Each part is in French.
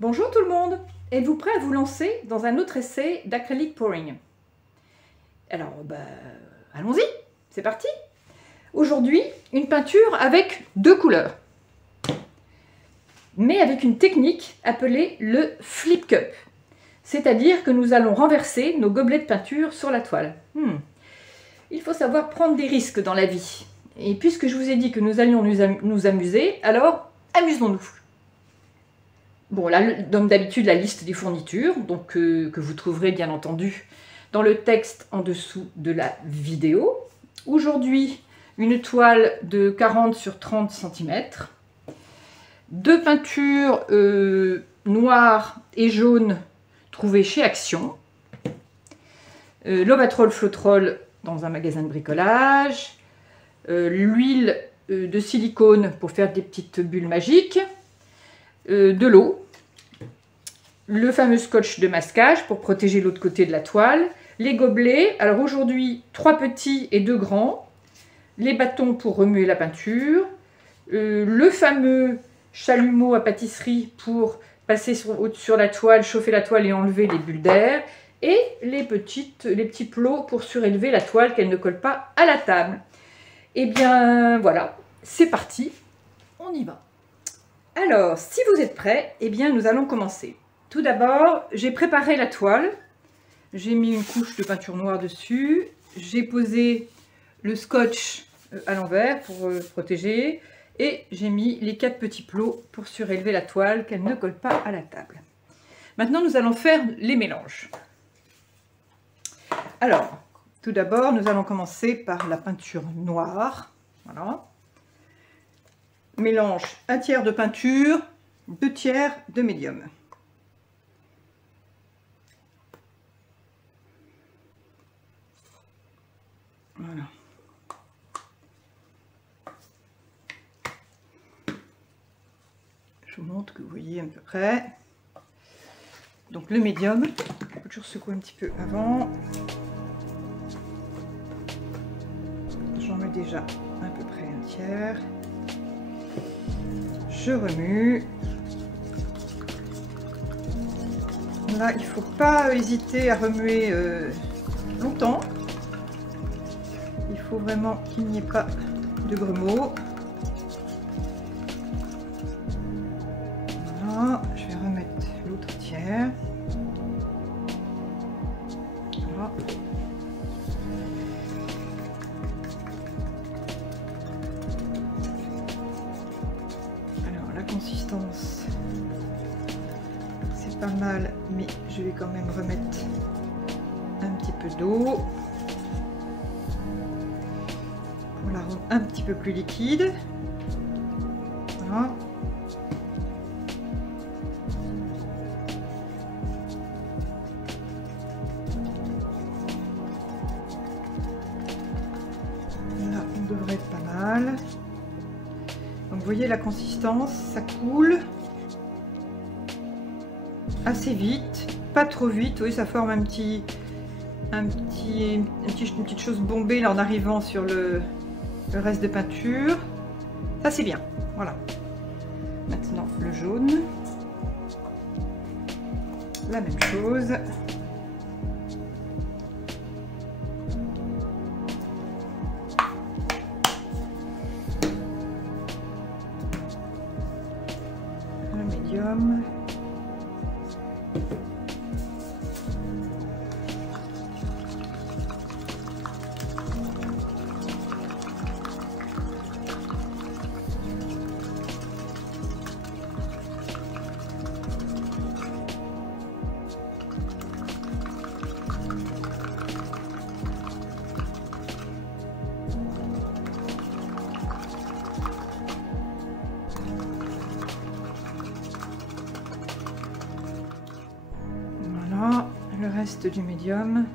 Bonjour tout le monde! Êtes-vous prêt à vous lancer dans un autre essai d'acrylic pouring? Alors, allons-y, c'est parti! Aujourd'hui, une peinture avec deux couleurs, mais avec une technique appelée le flip cup. C'est-à-dire que nous allons renverser nos gobelets de peinture sur la toile. Il faut savoir prendre des risques dans la vie. Et puisque je vous ai dit que nous allions nous amuser, alors amusons-nous. Bon, là, comme d'habitude, la liste des fournitures, donc que vous trouverez bien entendu dans le texte en dessous de la vidéo. Aujourd'hui, une toile de 40 sur 30 cm, deux peintures noires et jaunes trouvées chez Action, l'Ovatrol Flotrol dans un magasin de bricolage, l'huile de silicone pour faire des petites bulles magiques, de l'eau, le fameux scotch de masquage pour protéger l'autre côté de la toile, les gobelets, alors aujourd'hui 3 petits et 2 grands, les bâtons pour remuer la peinture, le fameux chalumeau à pâtisserie pour passer sur la toile, chauffer la toile et enlever les bulles d'air, et les petits plots pour surélever la toile, qu'elle ne colle pas à la table. Et bien voilà, c'est parti, on y va. Alors, si vous êtes prêts, eh bien nous allons commencer. Tout d'abord, j'ai préparé la toile, j'ai mis une couche de peinture noire dessus, j'ai posé le scotch à l'envers pour protéger, et j'ai mis les 4 petits plots pour surélever la toile, qu'elle ne colle pas à la table. Maintenant, nous allons faire les mélanges. Alors, tout d'abord, nous allons commencer par la peinture noire. Voilà. Mélange 1 tiers de peinture, 2 tiers de médium. Voilà. Je vous montre que vous voyez à peu près. Donc le médium, il faut toujours secouer un petit peu avant. J'en mets déjà à peu près 1 tiers. Je remue. Là, il ne faut pas hésiter à remuer longtemps. Il faut vraiment qu'il n'y ait pas de grumeaux. Voilà, je vais remettre l'autre tiers. Voilà. Alors, la consistance, c'est pas mal, mais je vais quand même remettre un petit peu d'eau. Pour la rendre un petit peu plus liquide. Voilà. Là, on devrait être pas mal. Donc vous voyez la consistance, ça coule assez vite, pas trop vite. Oui, ça forme une petite chose bombée là en arrivant sur le reste de peinture. Ça c'est bien, voilà. Maintenant le jaune, la même chose. Le médium. Le reste du médium.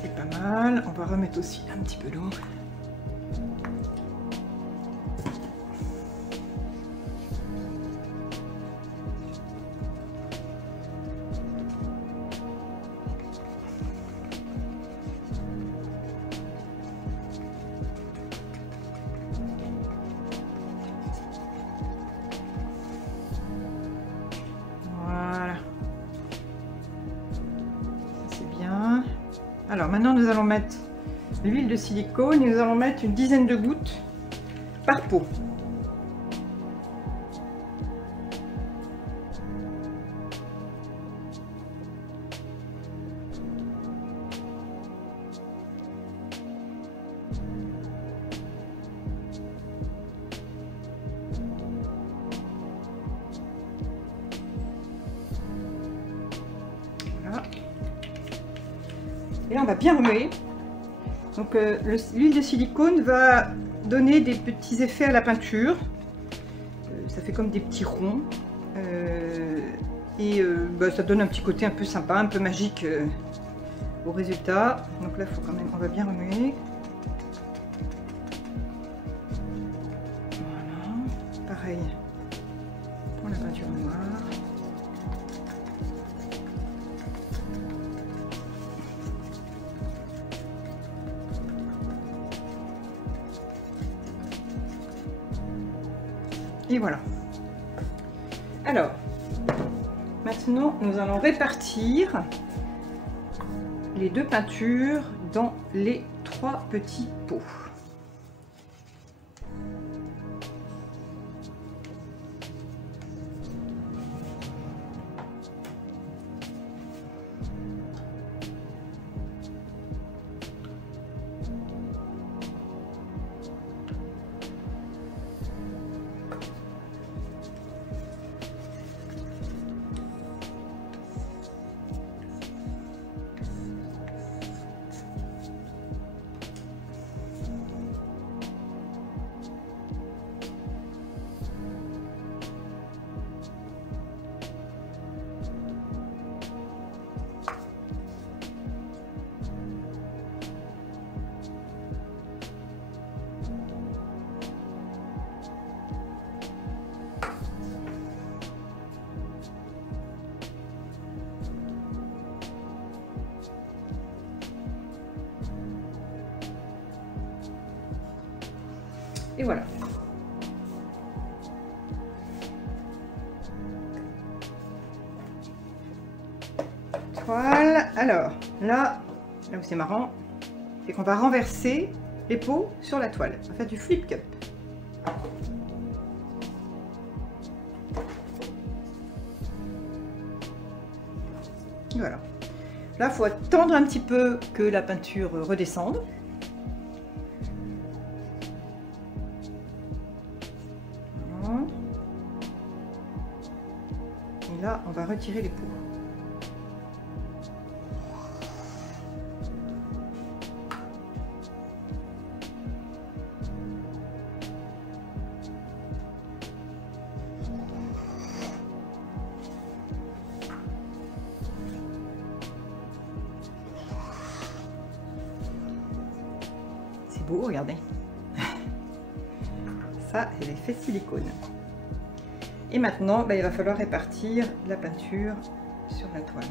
C'est pas mal. On va remettre aussi un petit peu d'eau. Alors maintenant nous allons mettre l'huile de silicone et nous allons mettre une dizaine de gouttes par pot. Voilà. Et là on va bien remuer. Donc l'huile de silicone va donner des petits effets à la peinture. Ça fait comme des petits ronds. Ça donne un petit côté un peu sympa, un peu magique au résultat. Donc là, faut quand même, on va bien remuer. Voilà, pareil pour la peinture noire. Et voilà. Alors, maintenant, nous allons répartir les deux peintures dans les 3 petits pots. Et voilà. Toile. Alors, là où c'est marrant, c'est qu'on va renverser les pots sur la toile. On va faire du flip cup. Et voilà. Là, il faut attendre un petit peu que la peinture redescende. Et là, on va retirer les pots. C'est beau, regardez. Ça, c'est l'effet silicone. Et maintenant, il va falloir répartir la peinture sur la toile.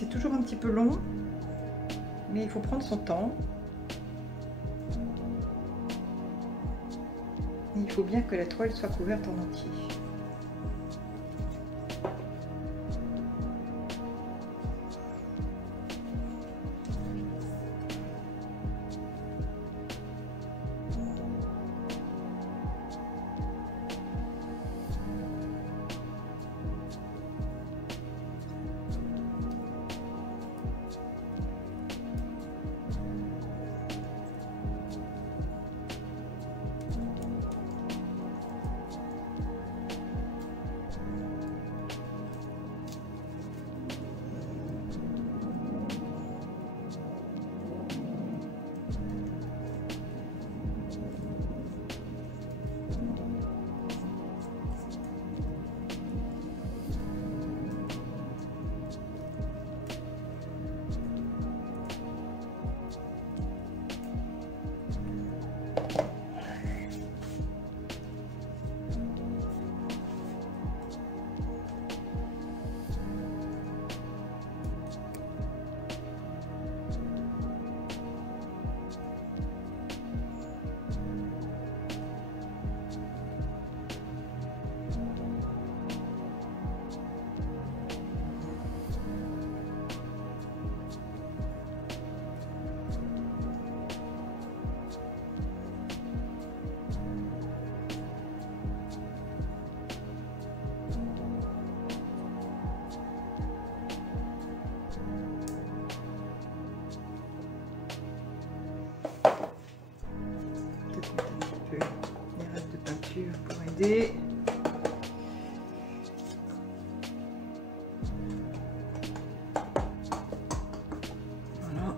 C'est toujours un petit peu long, mais il faut prendre son temps. Et il faut bien que la toile soit couverte en entier. peu les restes de peinture pour aider. Voilà.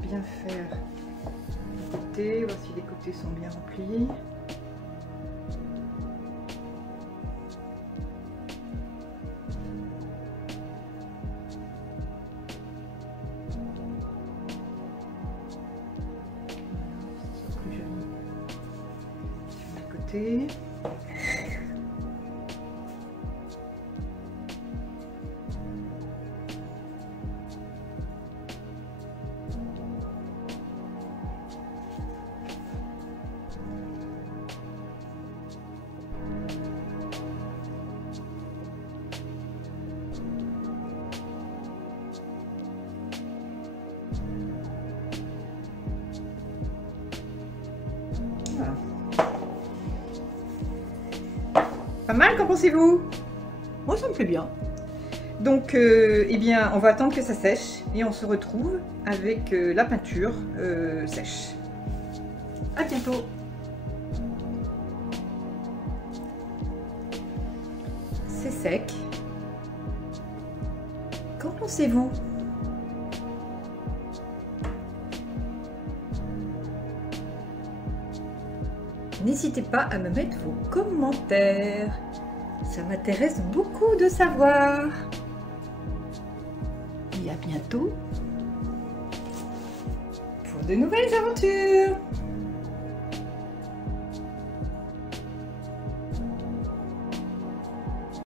Bien faire les côtés, voir si les côtés sont bien remplis. Voilà, ça soit plus joli sur les côtés. Voilà. Pas mal, qu'en pensez-vous? Moi, ça me plaît bien. Donc, eh bien, on va attendre que ça sèche et on se retrouve avec la peinture sèche. À bientôt. C'est sec. Qu'en pensez-vous? N'hésitez pas à me mettre vos commentaires. Ça m'intéresse beaucoup de savoir. Et à bientôt pour de nouvelles aventures.